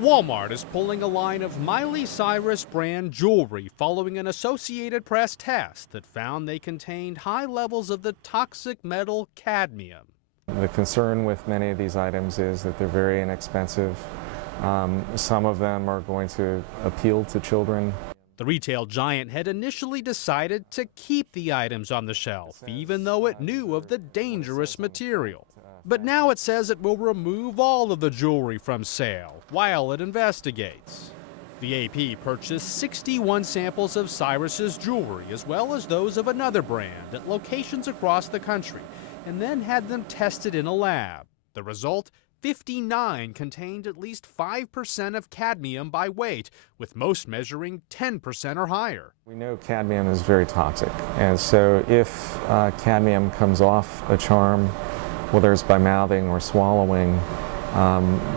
Wal-Mart is pulling a line of Miley Cyrus brand jewelry following an Associated Press test that found they contained high levels of the toxic metal cadmium. The concern with many of these items is that they're very inexpensive. Some of them are going to appeal to children. The retail giant had initially decided to keep the items on the shelf, even though it knew of the dangerous material. But now it says it will remove all of the jewelry from sale while it investigates. The AP purchased 61 samples of Cyrus's jewelry, as well as those of another brand, at locations across the country, and then had them tested in a lab. The result? 59 contained at least 5% of cadmium by weight, with most measuring 10% or higher. We know cadmium is very toxic, and so if cadmium comes off a charm, whether it's by mouthing or swallowing,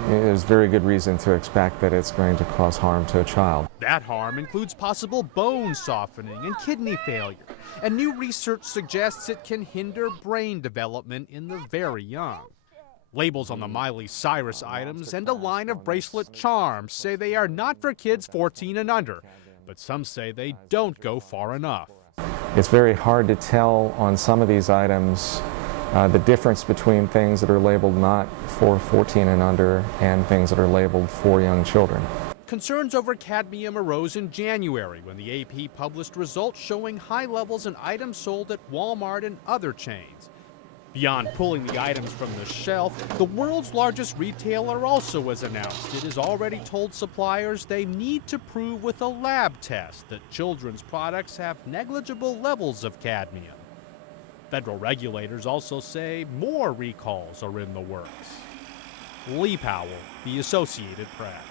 there's very good reason to expect that it's going to cause harm to a child. That harm includes possible bone softening and kidney failure, and new research suggests it can hinder brain development in the very young. Labels on the Miley Cyrus items and a line of bracelet charms say they are not for kids 14 and under, but some say they don't go far enough. It's very hard to tell on some of these items the difference between things that are labeled not for 14 and under and things that are labeled for young children. Concerns over cadmium arose in January when the AP published results showing high levels in items sold at Wal-Mart and other chains. Beyond pulling the items from the shelf, the world's largest retailer also has announced it has already told suppliers they need to prove with a lab test that children's products have negligible levels of cadmium. Federal regulators also say more recalls are in the works. Lee Powell, The Associated Press.